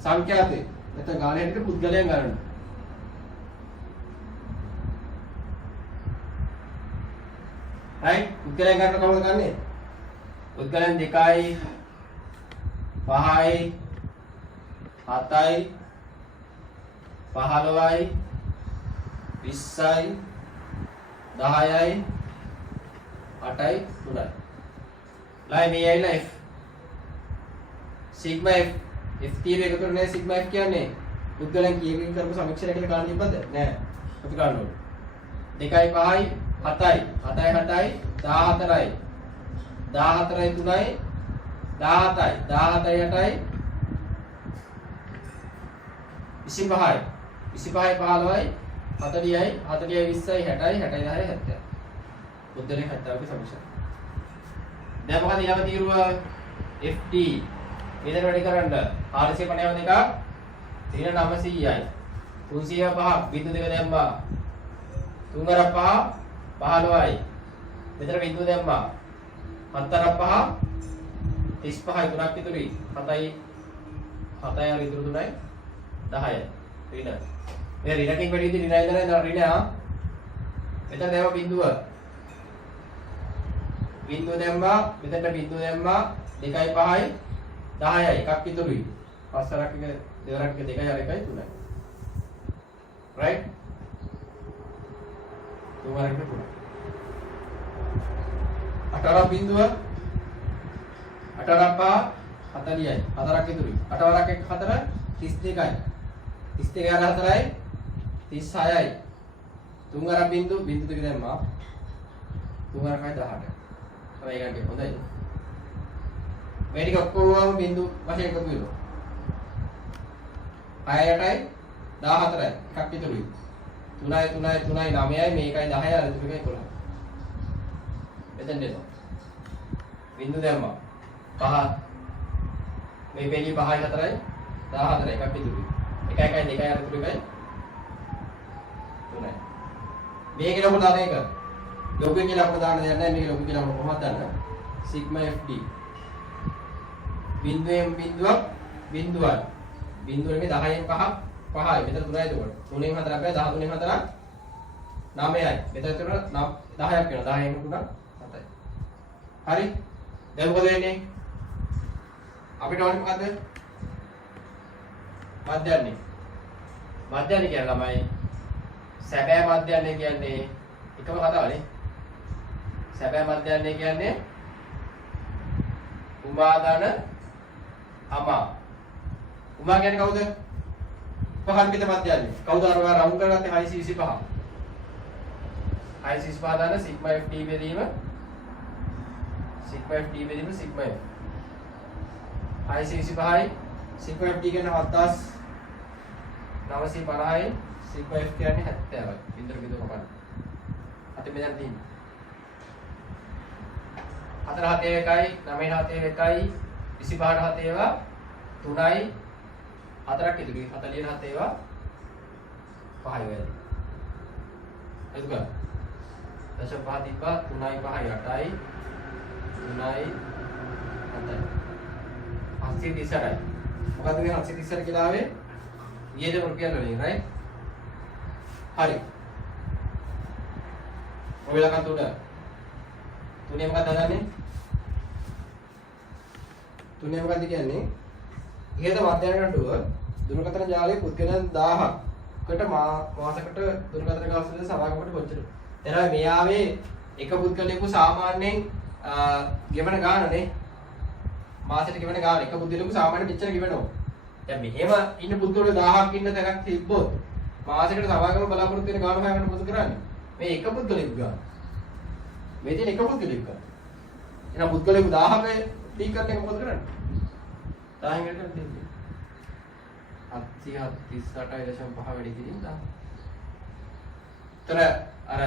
සංඛ්‍යාතේ. නැත්නම් ගානේ හැටියට පුද්ගලයන් ගන්න. right? පුද්ගලයන් ගන්න කොහොමද ගන්නෙ? පුද්ගලයන් 2යි 5යි 7යි 15යි 20යි 10යි 8යි 3යි. ලයි මේ ඇවිල්ලා f sigma f f తీර එකතු කරන්නේ sigma f කියන්නේ පුද්ගලයන් කීයකින් කරපු සමීක්ෂණය කියලා ගන්න තිබ්බද? නෑ. අපි ගන්න ඕනේ. 2යි 5යි 7යි 7යි 8යි 14යි 14යි 3යි 17යි 17යි 8යි 25යි 25යි 15යි 40යි 40යි 20යි 60යි 60යි 10යි 70යි බුද්ධලේ 70ක සමීක්ෂණ. දැන් මොකද ඊළඟ තීරුව FD මෙතන වැඩි කරන්න 452ක් 900යි 305 බිංදු දෙක දැම්මා 3 5 15යි මෙතන බිංදු දැම්මා 7 5 35යි 3ක් ඉතුරුයි 7යි 7යි ඉතුරු 3යි 10යි ඍණ මේ ඍණකින් වැඩි විදිහ ඍණ ඉඳලා ඍණ මෙතන දැම්ම බිංදුව දැම්මා මෙතන බිංදුව දැම්මා 2යි 5යි 10යි එකක් ඉතුරුයි 5 වරක් එක දෙවරක් එක 2යි 1යි 3යි right 2 වරක් එක 3යි 8 බිංදුව 8 5 40යි 4ක් ඉතුරුයි 8 වරක් එක 4 32යි 32 4යි 36යි 3 වරක් බිංදු දෙක දැම්මා 3 වරක් 18 තමයි ගන්නේ හොඳයි මේ ටික ඔක්කොම බිංදු වශයෙන් එකතු වෙනවා 6යි 8යි 14යි එකක් ඉතුරුයි 3යි 9යි මේකයි 10යි අර දෙකයි 11යි එතෙන් දෙනවා බිංදු දැම්මා 5 මේ පෙළි 5යි 4යි 14යි එකක් ඉතුරුයි 1යි 2යි අර ඉතුරුයි 3යි මේකේ ලොකු දාන එක ලොකු කියලා අපිට දාන්න දෙයක් නැහැ මේක ලොකු කියලා අපිට කොහොමද දාන්න sigma fd බිංදුවෙන් බිංදුවක් බිංදුවයි බිංදුවේ මේ 10න් 5ක් 5යි මෙතන 3යි එතකොට 3න් 4ක් බෑ 13න් 4ක් 9යි. මෙතන තුන 10ක් වෙනවා. 10න් තුන 7යි. හරි. දැන් මොකද වෙන්නේ? අපිට ඕනේ මොකද්ද? මධ්‍යන්නේ. මධ්‍යන්නේ කියන්නේ ළමයි සැබෑ මධ්‍යන්නේ කියන්නේ එකම කතාවනේ. සැබෑ මධ්‍යන්නේ කියන්නේ උමාදාන අමා. උමා කියන්නේ කවුද? පහල්පිට මධ්‍යන්නේ. කවුද අර රවුම් කරගත්තේ 625. 625 දාන සිග්මා FD බෙදීම සිග්මා FD බෙදීම සිග්මා F. 625යි සිග්මා FD කියන්නේ 7950යි සිග්මා F කියන්නේ 70යි. බින්දුව බින්දුව කපන්න. අත මෙතන තියෙන්නේ. 4 7 1යි 9 7 1යි 25 7 ඒවා 3යි 4ක් ඉදිරි 40 7 ඒවා 5යි වෙයි. එතකොට දශම 5 තිබ්බා 3යි 5යි 8යි 3යි 7යි 838යි. මොකද්ද මේ 838 කියලා ආවේ? ඊයේ රුපියල් වලින් right? හරි. ඔය ලකන් තුනේ මොකක්ද හදන්නේ? තුනේ මොකක්ද කියන්නේ? ඉහත මධ්‍යයන නඩුව දුරකථන ජාලයේ පුද්ගලයන් 1000කට මාසකට දුරකථන ගාස්තුවේ සමාගමකට කොච්චර? එනවා මේ ආවේ එක පුද්ගලයෙකු සාමාන්‍යයෙන් ගෙවන ගානනේ. මාසෙට ගෙවන ගාන එක පුද්ගලයෙකු සාමාන්‍යයෙන් මෙච්චර ගෙවනවා. දැන් මෙහෙම ඉන්න පුද්ගලයෝ 1000ක් ඉන්න තැනක් තිබ්බොත් මාසෙකට සමාගම බලාපොරොත්තු වෙන ගාන හොයාගන්න මොකද කරන්නේ? මේ එක පුද්ගලයෙකු ගාන. මේ තියෙන එක පුද්ගලයෙකු ගාන. එහෙනම් පුද්ගලයෙකු 1000ක දී කරන එක මොකද කරන්නේ? 1000 එකට දෙන්නේ. 738.5 වැඩි කිරීම 1000. තර අර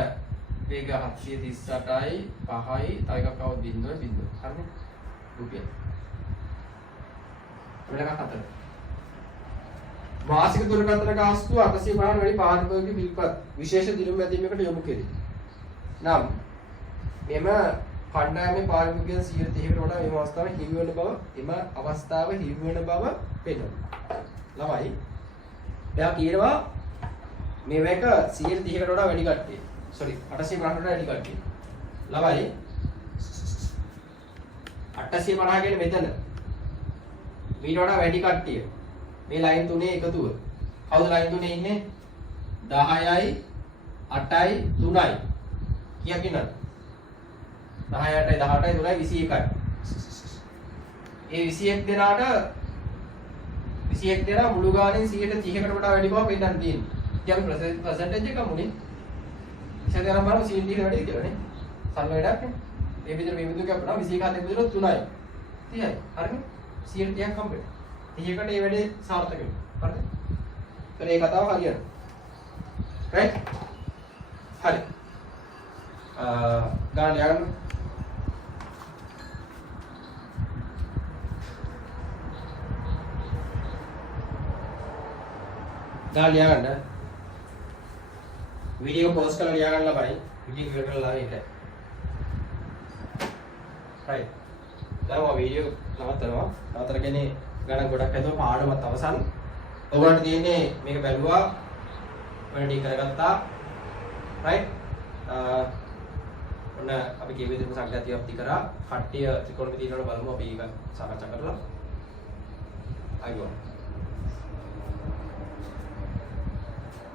වේග 738යි 5යි තව එකක් આવුත් බින්දුවයි බින්දුව. හරිනේ? රුපියල්. වෙලක හතර. මාසික දුරකථන ගාස්තුව 850 වැඩි පාරිභෝගික බිල්පත් විශේෂ දිනුම් වැදීමකට යොමු කෙරේ. නම් මෙම කණ්ඩායමේ පාරිභෝගිකයන් 130කට වඩා මේ අවස්ථාවේ හිමි වෙන බව එම අවස්ථාව හිමි වෙන බව පෙන්වනවා. ළමයි එයා කියනවා මේක 130කට වඩා වැඩි කට්ටිය. sorry 850කට වඩා වැඩි කට්ටිය. ළමයි 850 කියන්නේ මෙතන. ඊට වඩා වැඩි කට්ටිය. මේ ලයින් තුනේ එකතුව. කවුද ලයින් තුනේ ඉන්නේ? 10යි 8යි 3යි. කීයක් ඉන්නවද? 10යි 8යි 18යි 3යි 21යි. ඒ 21 දෙනාට 21 දෙනා මුළු ගානෙන් 130කට වඩා වැඩි බව පෙන්නන්න තියෙනවා. ඉතින් අපි පර්සන්ටේජ් එක ගමුනේ. ඉතින් අර බලමු 130කට වැඩිද කියලා නේ. සරල වැඩක් නේ. මේ විදිහට මේ විදිහට අපිට 21 හතේ විදිහට 3යි. 30යි. හරිනේ? 130ක් කම්ප්ලීට්. 30කට ඒ වැඩේ සාර්ථක වෙනවා. හරිද? ඒතර මේ කතාව හරියනවා. right? හරි. ගාන ලියගන්න. ගාන ලියගන්න. වීඩියෝ පෝස්ට් කරලා ලියගන්න ළමයි. වීඩියෝ ඉවර කරලා ලාවේ එකයි. right. දැන් ඔය වීඩියෝ නවත්තනවා. නවත්තර කියන්නේ ගණන් ගොඩක් හදුවා පාඩමත් අවසන්. ඔයගොල්ලන්ට තියෙන්නේ මේක බැලුවා. වැඩි කරගත්තා. right? ඔන්න අපි කියපු විදිහට සංගතිය අපති කරා. කට්ටිය ත්‍රිකෝණමිතිය වල බලමු අපි ඒක සාකච්ඡා කරලා. අයියෝ